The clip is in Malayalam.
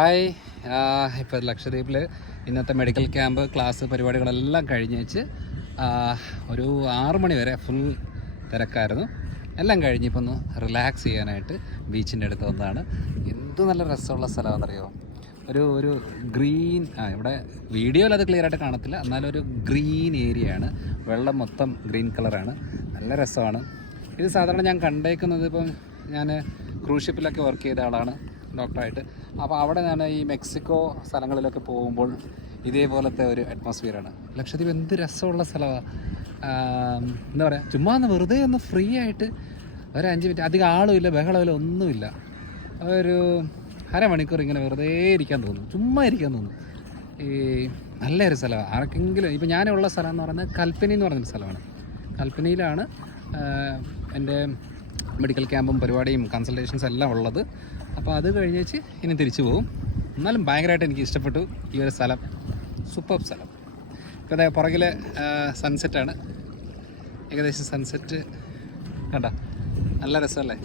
ഹായ്. ഇപ്പോൾ ലക്ഷദ്വീപിൽ ഇന്നത്തെ മെഡിക്കൽ ക്യാമ്പ് ക്ലാസ് പരിപാടികളെല്ലാം കഴിഞ്ഞേച്ച് ഒരു 6 മണി വരെ ഫുൾ തിരക്കായിരുന്നു. എല്ലാം കഴിഞ്ഞ് ഇപ്പോൾ ഒന്ന് റിലാക്സ് ചെയ്യാനായിട്ട് ബീച്ചിൻ്റെ അടുത്ത് വന്നതാണ്. എന്ത് നല്ല രസമുള്ള സ്ഥലമാണെന്നറിയോ. ഒരു ഗ്രീൻ ഇവിടെ വീഡിയോയിൽ അത് ക്ലിയർ ആയിട്ട് കാണത്തില്ല, എന്നാലും ഒരു ഗ്രീൻ ഏരിയയാണ്. വെള്ളം മൊത്തം ഗ്രീൻ കളറാണ്, നല്ല രസമാണ്. ഇത് സാധാരണ ഞാൻ കണ്ടേക്കുന്നത്, ഇപ്പം ഞാൻ ക്രൂസ് ഷിപ്പിലൊക്കെ വർക്ക് ചെയ്ത ആളാണ് ഡോക്ടറായിട്ട്. അപ്പോൾ അവിടെ ഞാൻ ഈ മെക്സിക്കോ സ്ഥലങ്ങളിലൊക്കെ പോകുമ്പോൾ ഇതേപോലത്തെ ഒരു അറ്റ്മോസ്ഫിയറാണ്. ലക്ഷദ്വീപ് എന്ത് രസമുള്ള സ്ഥലമാണ്. എന്താ പറയുക, ചുമ്മാ ഒന്ന് വെറുതെ ഒന്ന് ഫ്രീ ആയിട്ട് ഒരു 5 മിനിറ്റ്, അധികം ആളുമില്ല, ബഹളമില്ല, ഒന്നുമില്ല, ഒരു അരമണിക്കൂർ ഇങ്ങനെ വെറുതെ ഇരിക്കാൻ തോന്നും, ചുമ്മാ ഇരിക്കാൻ തോന്നും. ഈ നല്ലൊരു സ്ഥലമാണ്. ആർക്കെങ്കിലും ഇപ്പം ഞാനുള്ള സ്ഥലം എന്ന് പറയുന്നത് കൽപ്പനി എന്ന് പറഞ്ഞൊരു സ്ഥലമാണ്. കൽപ്പനിയിലാണ് എൻ്റെ മെഡിക്കൽ ക്യാമ്പും പരിപാടിയും കൺസൾട്ടേഷൻസ് എല്ലാം ഉള്ളത്. അപ്പോൾ അത് കഴിഞ്ഞേച്ച് ഇനി തിരിച്ചു പോകും. എന്നാലും ഭയങ്കരമായിട്ട് എനിക്ക് ഇഷ്ടപ്പെട്ടു ഈ ഒരു സ്ഥലം. സൂപ്പർ സ്ഥലം. ഇപ്പോൾ അതായത് പുറകിൽ സൺസെറ്റാണ്, ഏകദേശം സൺസെറ്റ് കണ്ടോ, നല്ല രസമല്ലേ.